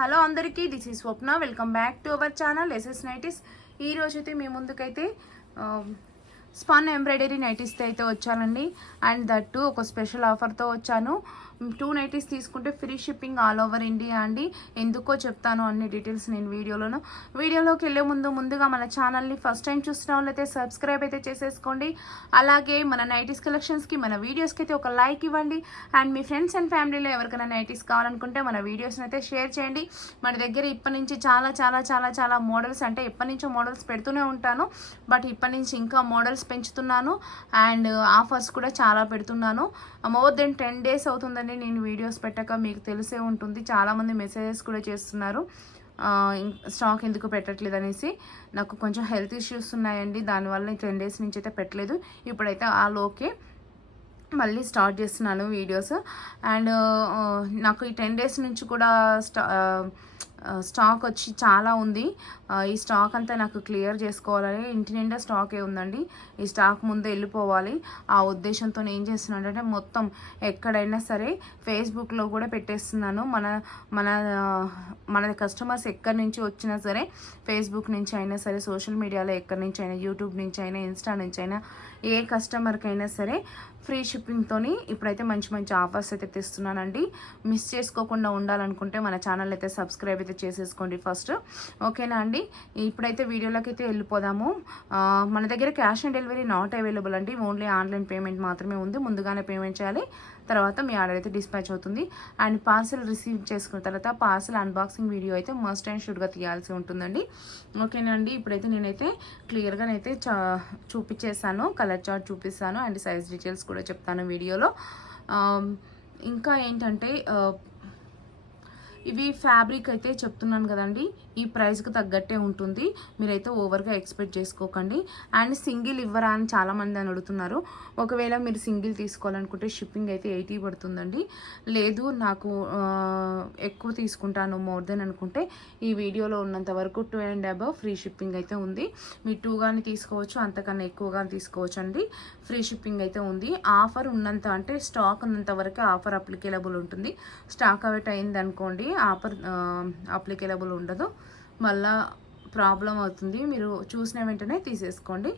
Hello అందరికీ, this is Swapna. Welcome back to our channel SS nighties. ఈ రోజైతే మీ ముందుకైతే స్పన్ ఎంబ్రాయిడరీ నైటీస్తో అయితే వచ్చానండి. అండ్ దట్టు ఒక స్పెషల్ ఆఫర్తో వచ్చాను. 2 నైటీస్ తీసుకుంటే free shipping all over India అండి. ఎందుకో చెప్తాను అన్ని డీటెయిల్స్ నేను వీడియోలోకి వెళ్ళే ముందుగా మన ఛానల్ని ఫస్ట్ టైం చూస్తున్న వాళ్ళైతే సబ్స్క్రైబ్ అయితే చేసేసుకోండి. అలాగే మన నైటీస్ కలెక్షన్స్కి, మన వీడియోస్కి అయితే ఒక లైక్ ఇవ్వండి. అండ్ మీ ఫ్రెండ్స్ అండ్ ఫ్యామిలీలో ఎవరికైనా నైటీస్ కావాలనుకుంటే మన వీడియోస్ని అయితే షేర్ చేయండి. మన దగ్గర ఇప్పటి నుంచి చాలా మోడల్స్, అంటే ఎప్పటి నుంచో మోడల్స్ పెడుతూనే ఉంటాను, బట్ ఇప్పటి నుంచి ఇంకా మోడల్స్ పెంచుతున్నాను. అండ్ ఆఫర్స్ కూడా చాలా పెడుతున్నాను. మోర్ దెన్ 10 days అవుతుందండి నేను వీడియోస్ పెట్టక. మీకు తెలిసే ఉంటుంది, చాలామంది మెసేజెస్ కూడా చేస్తున్నారు స్టాక్ ఎందుకు పెట్టట్లేదు అనేసి. నాకు కొంచెం హెల్త్ ఇష్యూస్ ఉన్నాయండి, దానివల్ల 10 days నుంచి అయితే పెట్టలేదు. ఇప్పుడైతే ఓకే మళ్ళీ స్టార్ట్ చేస్తున్నాను వీడియోస్. అండ్ నాకు ఈ 10 days నుంచి కూడా స్టాక్ వచ్చి చాలా ఉంది. ఈ స్టాక్ అంతా నాకు క్లియర్ చేసుకోవాలని, ఇంటి నిండా స్టాకే ఉందండి. ఈ స్టాక్ ముందే వెళ్ళిపోవాలి ఆ ఉద్దేశంతో ఏం చేస్తున్నానంటే మొత్తం ఎక్కడైనా సరే ఫేస్బుక్లో కూడా పెట్టేస్తున్నాను. మన కస్టమర్స్ ఎక్కడి నుంచి వచ్చినా సరే, ఫేస్బుక్ నుంచి అయినా సరే, సోషల్ మీడియాలో ఎక్కడి నుంచి అయినా, యూట్యూబ్ నుంచి అయినా, ఇన్స్టా నుంచి అయినా, ఏ కస్టమర్కైనా సరే ఫ్రీ షిప్పింగ్తోని ఇప్పుడైతే మంచి ఆఫర్స్ అయితే తెస్తున్నానండి. మిస్ చేసుకోకుండా ఉండాలనుకుంటే మన ఛానల్ అయితే సబ్స్క్రైబ్ అయితే చేసేసుకోండి ఫస్ట్, ఓకేనా అండి. ఇప్పుడైతే వీడియోలోకి అయితే వెళ్ళిపోదాము. మన దగ్గర cash on delivery not available అండి, ఓన్లీ ఆన్లైన్ పేమెంట్ మాత్రమే ఉంది. ముందుగానే పేమెంట్ చేయాలి, తర్వాత మీ ఆర్డర్ అయితే డిస్పాచ్ అవుతుంది. అండ్ పార్సల్ రిసీవ్ చేసుకున్న తర్వాత పార్సల్ అన్బాక్సింగ్ వీడియో అయితే మస్ట్ అండ్ షుడ్గా తీయాల్సి ఉంటుందండి, ఓకేనా అండి. ఇప్పుడైతే నేనైతే క్లియర్గానైతే చూపించేస్తాను, కలర్ చార్ట్ చూపిస్తాను అండ్ సైజ్ డీటెయిల్స్ కూడా చెప్తాను వీడియోలో. ఇంకా ఏంటంటే ఇవి ఫ్యాబ్రిక్ అయితే చెప్తున్నాను కదండి, ఈ ప్రైస్కి తగ్గట్టే ఉంటుంది, మీరైతే ఓవర్గా ఎక్స్పెక్ట్ చేసుకోకండి. అండ్ సింగిల్ ఇవ్వరా అని చాలామంది అని అడుగుతున్నారు. ఒకవేళ మీరు సింగిల్ తీసుకోవాలనుకుంటే షిప్పింగ్ అయితే 80 పడుతుందండి. లేదు నాకు ఎక్కువ తీసుకుంటాను మోర్ దెన్ అనుకుంటే ఈ వీడియోలో ఉన్నంత వరకు 2 and above ఫ్రీ షిప్పింగ్ అయితే ఉంది. మీరు 2 కానీ తీసుకోవచ్చు, అంతకన్నా ఎక్కువ కానీ తీసుకోవచ్చు అండి. ఫ్రీ షిప్పింగ్ అయితే ఉంది. ఆఫర్ ఉన్నంత, అంటే స్టాక్ ఉన్నంత వరకు ఆఫర్ అప్లికేబుల్ ఉంటుంది. స్టాక్ అవుట్ అయింది అనుకోండి, ఆఫర్ అప్లికేబుల్ ఉండదు, మళ్ళా ప్రాబ్లం అవుతుంది. మీరు చూసిన వెంటనే తీసేసుకోండి.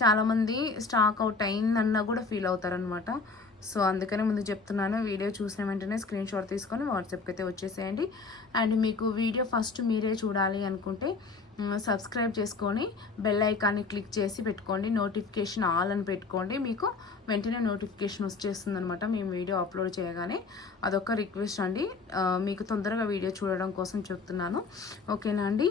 చాలామంది స్టాక్ అవుట్ అయిందన్నా కూడా ఫీల్ అవుతారనమాట. సో అందుకనే ముందు చెప్తున్నాను, వీడియో చూసిన వెంటనే స్క్రీన్ షాట్ తీసుకొని వాట్సాప్కి అయితే వచ్చేసేయండి. అండ్ మీకు వీడియో ఫస్ట్ మీరే చూడాలి అనుకుంటే సబ్స్క్రైబ్ చేసుకొని బెల్ ఐకాన్ని క్లిక్ చేసి పెట్టుకోండి, నోటిఫికేషన్ ఆల్ అని పెట్టుకోండి. మీకు వెంటనే నోటిఫికేషన్ వచ్చేస్తుంది అనమాట మేము వీడియో అప్లోడ్ చేయగానే. అదొక రిక్వెస్ట్ అండి, మీకు తొందరగా వీడియో చూడడం కోసం చెప్తున్నాను, ఓకేనా అండి.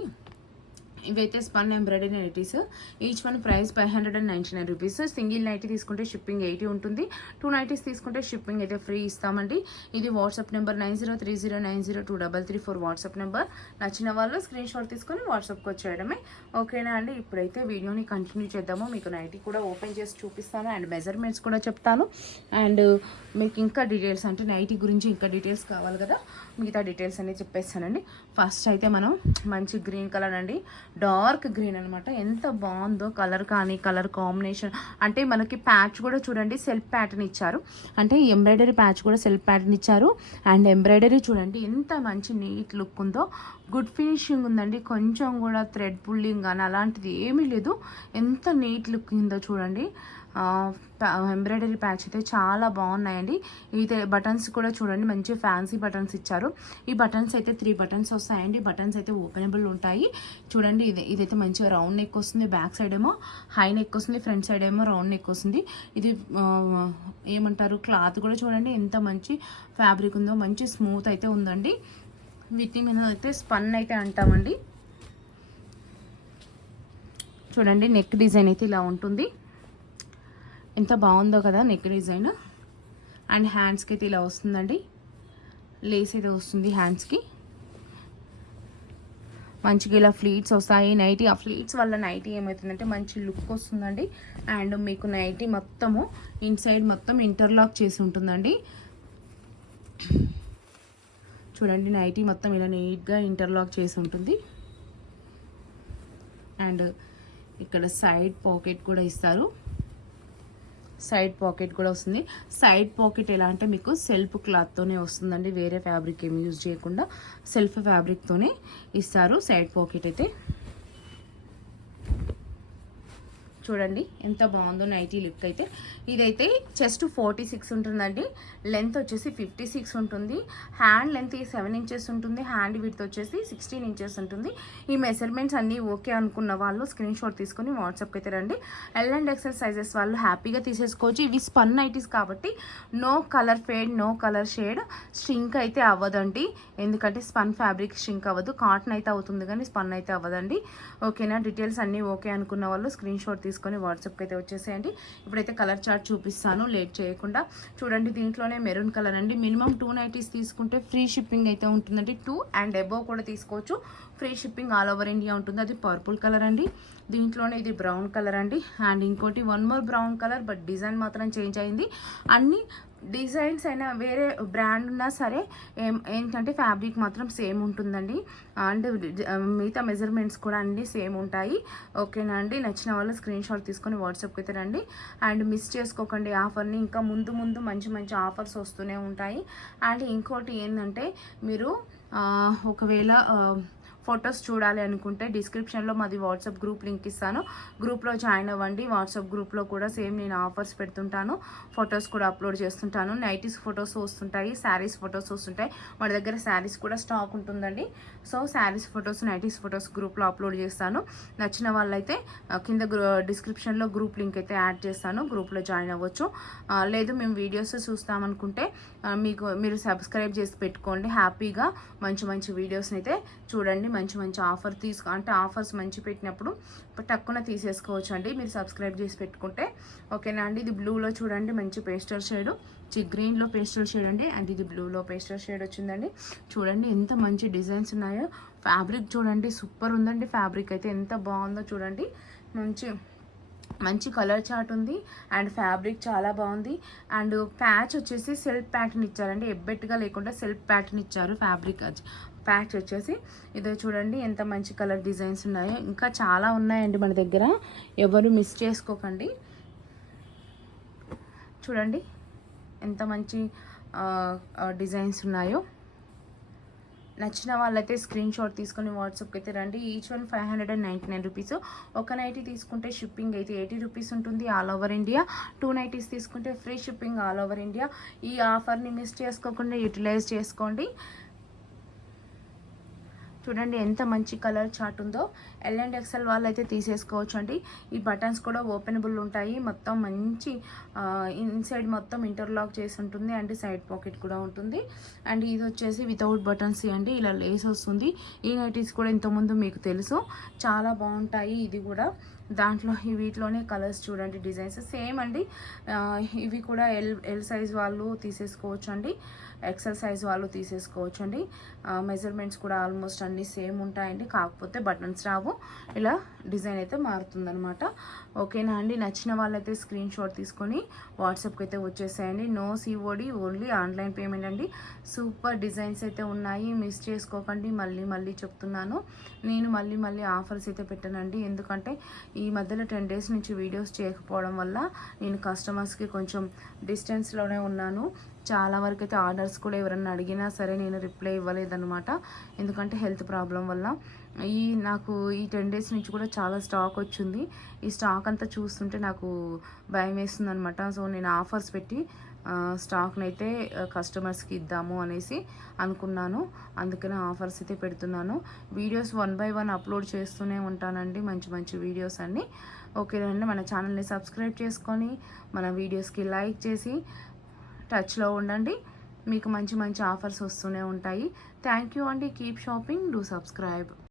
ఇవైతే spun embroidery nighties. Each one price 599 rupees. Single nightie తీసుకుంటే షిప్పింగ్ 80 ఉంటుంది. 2 నైటీస్ తీసుకుంటే షిప్పింగ్ అయితే ఫ్రీ ఇస్తామండి. ఇది వాట్సాప్ నెంబర్ 9030902334 వాట్సాప్ నెంబర్. నచ్చిన వాళ్ళు స్క్రీన్ షాట్ తీసుకొని వాట్సాప్కి వచ్చేయడమే, ఓకేనా అండి. ఇప్పుడైతే వీడియోని కంటిన్యూ చేద్దాము. మీకు నైటీ కూడా ఓపెన్ చేసి చూపిస్తాను అండ్ మెజర్మెంట్స్ కూడా చెప్తాను. అండ్ మీకు ఇంకా డీటెయిల్స్, అంటే నైటీ గురించి ఇంకా డీటెయిల్స్ కావాలి కదా, మిగతా డీటెయిల్స్ అనేది చెప్పేస్తానండి. ఫస్ట్ అయితే మనం మంచి గ్రీన్ కలర్ అండి, డార్క్ గ్రీన్ అనమాట. ఎంత బాగుందో కలర్, కానీ కలర్ కాంబినేషన్. అంటే మనకి ప్యాచ్ కూడా చూడండి సెల్ఫ్ ప్యాటర్న్ ఇచ్చారు, అంటే ఎంబ్రాయిడరీ ప్యాచ్ కూడా సెల్ఫ్ ప్యాటర్న్ ఇచ్చారు. అండ్ ఎంబ్రాయిడరీ చూడండి ఎంత మంచి నీట్ లుక్ ఉందో, గుడ్ ఫినిషింగ్ ఉందండి. కొంచెం కూడా థ్రెడ్ పుల్లింగ్ కానీ అలాంటిది ఏమీ లేదు. ఎంత నీట్ లుక్ ఉందో చూడండి. ఎంబ్రాయిడరీ ప్యాచ్ అయితే చాలా బాగున్నాయండి. ఇది బటన్స్ కూడా చూడండి, మంచి ఫ్యాన్సీ బటన్స్ ఇచ్చారు. ఈ బటన్స్ అయితే 3 బటన్స్ వస్తాయండి. బటన్స్ అయితే ఓపెనబుల్ ఉంటాయి. చూడండి, ఇదైతే మంచిగా రౌండ్ నెక్ వస్తుంది, బ్యాక్ సైడ్ ఏమో హై నెక్ వస్తుంది, ఫ్రంట్ సైడ్ ఏమో రౌండ్ నెక్ వస్తుంది. ఇది ఏమంటారు, క్లాత్ కూడా చూడండి ఎంత మంచి ఫ్యాబ్రిక్ ఉందో, మంచి స్మూత్ అయితే ఉందండి. వీటి మీద అయితే స్పన్ అయితే అంటామండి. చూడండి నెక్ డిజైన్ అయితే ఇలా ఉంటుంది, ఎంత బాగుందో కదా నెక్ డిజైన్. అండ్ హ్యాండ్స్కి అయితే ఇలా వస్తుందండి, లేస్ అయితే వస్తుంది హ్యాండ్స్కి. మంచిగా ఇలా ఫ్లీట్స్ వస్తాయి. నైటీ, ఆ ఫ్లీట్స్ వల్ల నైటీ ఏమవుతుందంటే మంచి లుక్ వస్తుందండి. అండ్ మీకు నైటీ మొత్తము ఇన్సైడ్ మొత్తం ఇంటర్లాక్ చేసి ఉంటుందండి. చూడండి నైటీ మొత్తం ఇలా నీట్గా ఇంటర్లాక్ చేసి ఉంటుంది. అండ్ ఇక్కడ సైడ్ పాకెట్ కూడా ఇస్తారు. సైడ్ పాకెట్ కూడా వస్తుంది. సైడ్ పాకెట్ ఎలా అంటే మీకు సెల్ఫ్ క్లాత్తోనే వస్తుందండి, వేరే ఫ్యాబ్రిక్ ఏమి యూజ్ చేయకుండా సెల్ఫ్ ఫ్యాబ్రిక్తోనే ఇస్తారు సైడ్ పాకెట్ అయితే. చూడండి ఎంత బాగుందో నైటీ లుక్ అయితే. ఇదైతే చెస్ట్ 46 ఉంటుందండి, లెంత్ వచ్చేసి 56 ఉంటుంది, హ్యాండ్ లెంత్ 7 ఇంచెస్ ఉంటుంది, హ్యాండ్ విడ్త్ వచ్చేసి 16 ఇంచెస్ ఉంటుంది. ఈ మెజర్మెంట్స్ అన్నీ ఓకే అనుకున్న వాళ్ళు స్క్రీన్ షాట్ తీసుకొని వాట్సాప్కి అయితే రండి. ఎల్ అండ్ ఎక్సెల్ సైజెస్ వాళ్ళు హ్యాపీగా తీసేసుకోవచ్చు. ఇవి స్పన్ నైటీస్ కాబట్టి no colour fade, no colour shade, shrink అయితే అవ్వదండి. ఎందుకంటే స్పన్ ఫ్యాబ్రిక్ స్ట్రింక్ అవ్వదు, కాటన్ అయితే అవుతుంది కానీ స్పన్ అయితే అవ్వదండి. ఓకేనా, డీటెయిల్స్ అన్నీ ఓకే అనుకున్న వాళ్ళు స్క్రీన్ షాట్ తీసుకొని వాట్సాప్కి అయితే వచ్చేసేయండి. ఇప్పుడైతే కలర్ చార్ట్ చూపిస్తాను లేట్ చేయకుండా. చూడండి దీంట్లోనే మెరూన్ కలర్ అండి. మినిమం 2 నైటీస్ తీసుకుంటే ఫ్రీ షిప్పింగ్ అయితే ఉంటుందండి. 2 అండ్ అబోవ్ కూడా తీసుకోవచ్చు, free shipping all over India ఉంటుంది. అది పర్పుల్ కలర్ అండి. దీంట్లోనే ఇది బ్రౌన్ కలర్ అండి, అండ్ ఇంకోటి 1 more brown colour, but design మాత్రం చేంజ్ అయింది. అన్ని డిజైన్స్ అయినా వేరే బ్రాండ్ ఉన్నా సరే ఏంటంటే ఫ్యాబ్రిక్ మాత్రం సేమ్ ఉంటుందండి, అండ్ మిగతా మెజర్మెంట్స్ కూడా అన్నీ సేమ్ ఉంటాయి. ఓకేనా అండి, నచ్చిన వాళ్ళు స్క్రీన్ షాట్ తీసుకొని వాట్సాప్కి అయితే రండి. అండ్ మిస్ చేసుకోకండి ఆఫర్ని, ఇంకా ముందు ముందు మంచి మంచి ఆఫర్స్ వస్తూనే ఉంటాయి. అండ్ ఇంకోటి ఏంటంటే మీరు ఒకవేళ ఫొటోస్ చూడాలి అనుకుంటే డిస్క్రిప్షన్లో మాది వాట్సాప్ గ్రూప్ లింక్ ఇస్తాను, గ్రూప్లో జాయిన్ అవ్వండి. వాట్సాప్ గ్రూప్లో కూడా సేమ్ నేను ఆఫర్స్ పెడుతుంటాను, ఫొటోస్ కూడా అప్లోడ్ చేస్తుంటాను. నైటీస్ ఫొటోస్ వస్తుంటాయి, శారీస్ ఫొటోస్ వస్తుంటాయి. మన దగ్గర శారీస్ కూడా స్టాక్ ఉంటుందండి. So saris photos, nighties photos గ్రూప్లో అప్లోడ్ చేస్తాను. నచ్చిన వాళ్ళైతే కింద డిస్క్రిప్షన్లో గ్రూప్ లింక్ అయితే యాడ్ చేస్తాను, గ్రూప్లో జాయిన్ అవ్వచ్చు. లేదు మేము వీడియోస్ చూస్తామనుకుంటే మీరు సబ్స్క్రైబ్ చేసి పెట్టుకోండి. హ్యాపీగా మంచి మంచి వీడియోస్ని అయితే చూడండి. మంచి మంచి ఆఫర్ అంటే ఆఫర్స్ మంచి పెట్టినప్పుడు టక్కున తీసేసుకోవచ్చు అండి మీరు సబ్స్క్రైబ్ చేసి పెట్టుకుంటే. ఓకేనా అండి, ఇది బ్లూలో చూడండి మంచి పేస్టల్ షేడ్, గ్రీన్లో పేస్టల్ షేడ్ అండి, అండ్ ఇది బ్లూలో పేస్టల్ షేడ్ వచ్చిందండి. చూడండి ఎంత మంచి డిజైన్స్ ఉన్నాయో. ఫ్యాబ్రిక్ చూడండి సూపర్ ఉందండి, ఫ్యాబ్రిక్ అయితే ఎంత బాగుందో చూడండి. మంచి కలర్ చార్ట్ ఉంది, అండ్ ఫ్యాబ్రిక్ చాలా బాగుంది. అండ్ ప్యాచ్ వచ్చేసి సెల్ఫ్ ప్యాటర్న్ ఇచ్చారండి, ఎబ్బెట్టుగా లేకుండా సెల్ఫ్ ప్యాటర్న్ ఇచ్చారు. ఫ్యాబ్రిక్ ప్యాచ్ వచ్చేసి ఇదో చూడండి ఎంత మంచి కలర్ డిజైన్స్ ఉన్నాయో. ఇంకా చాలా ఉన్నాయండి మన దగ్గర, ఎవరు మిస్ చేసుకోకండి. చూడండి ఎంత మంచి డిజైన్స్ ఉన్నాయో. నచ్చిన వాళ్ళైతే స్క్రీన్ షాట్ తీసుకొని వాట్సాప్కి అయితే రండి. Each one 599 rupees. ఒక నైటీ తీసుకుంటే షిప్పింగ్ అయితే 80 రూపీస్ ఉంటుంది ఆల్ ఓవర్ ఇండియా. 2 నైటీస్ తీసుకుంటే free shipping all over India. ఈ ఆఫర్ని మిస్ చేసుకోకుండా యూటిలైజ్ చేసుకోండి. చూడండి ఎంత మంచి కలర్ చార్ట్ ఉందో. ఎల్ అండ్ ఎక్సెల్ వాళ్ళు అయితే తీసేసుకోవచ్చు అండి. ఈ బటన్స్ కూడా ఓపెనబుల్ ఉంటాయి, మొత్తం మంచి ఇన్సైడ్ మొత్తం ఇంటర్లాక్ చేసి ఉంటుంది, అండ్ సైడ్ పాకెట్ కూడా ఉంటుంది. అండ్ ఇది వచ్చేసి వితౌట్ బటన్స్ అండి, ఇలా లేస్ వస్తుంది. ఈ నైటీస్ కూడా ఇంతకుముందు మీకు తెలుసు, చాలా బాగుంటాయి. ఇది కూడా దాంట్లో వీటిలోనే కలర్స్ చూడండి, డిజైన్స్ సేమ్ అండి. ఇవి కూడా ఎల్ సైజ్ వాళ్ళు తీసేసుకోవచ్చు అండి, ఎక్సెల్ సైజ్ వాళ్ళు తీసేసుకోవచ్చు అండి. మెజర్మెంట్స్ కూడా ఆల్మోస్ట్ అన్నీ సేమ్ ఉంటాయండి, కాకపోతే బటన్స్ రావు, ఇలా డిజైన్ అయితే మారుతుందనమాట. ఓకేనా అండి, నచ్చిన వాళ్ళైతే స్క్రీన్ షాట్ తీసుకొని వాట్సాప్కి అయితే వచ్చేసేయండి. No COD, only online payment అండి. సూపర్ డిజైన్స్ అయితే ఉన్నాయి, మిస్ చేసుకోకండి. మళ్ళీ చెప్తున్నాను, నేను మళ్ళీ ఆఫర్స్ అయితే పెట్టానండి, ఎందుకంటే ఈ మధ్యలో 10 డేస్ నుంచి వీడియోస్ చేయకపోవడం వల్ల నేను కస్టమర్స్కి కొంచెం డిస్టెన్స్లోనే ఉన్నాను. చాలా వరకు అయితే ఆర్డర్స్ కూడా ఎవరన్నా అడిగినా సరే నేను రిప్లై ఇవ్వలేదన్నమాట, ఎందుకంటే హెల్త్ ప్రాబ్లం వల్ల. నాకు ఈ 10 డేస్ నుంచి కూడా చాలా స్టాక్ వచ్చింది. ఈ స్టాక్ అంతా చూస్తుంటే నాకు భయం వేస్తుంది అనమాట. సో నేను ఆఫర్స్ పెట్టి స్టాక్ని అయితే కస్టమర్స్కి ఇద్దాము అనేసి అనుకున్నాను, అందుకనే ఆఫర్స్ అయితే పెడుతున్నాను. వీడియోస్ 1 by 1 అప్లోడ్ చేస్తూనే ఉంటానండి, మంచి వీడియోస్ అన్నీ. ఓకేనండి, మన ఛానల్ని సబ్స్క్రైబ్ చేసుకొని మన వీడియోస్కి లైక్ చేసి టచ్లో ఉండండి, మీకు మంచి ఆఫర్స్ వస్తూనే ఉంటాయి. థ్యాంక్ యూ అండి. Keep shopping, do subscribe.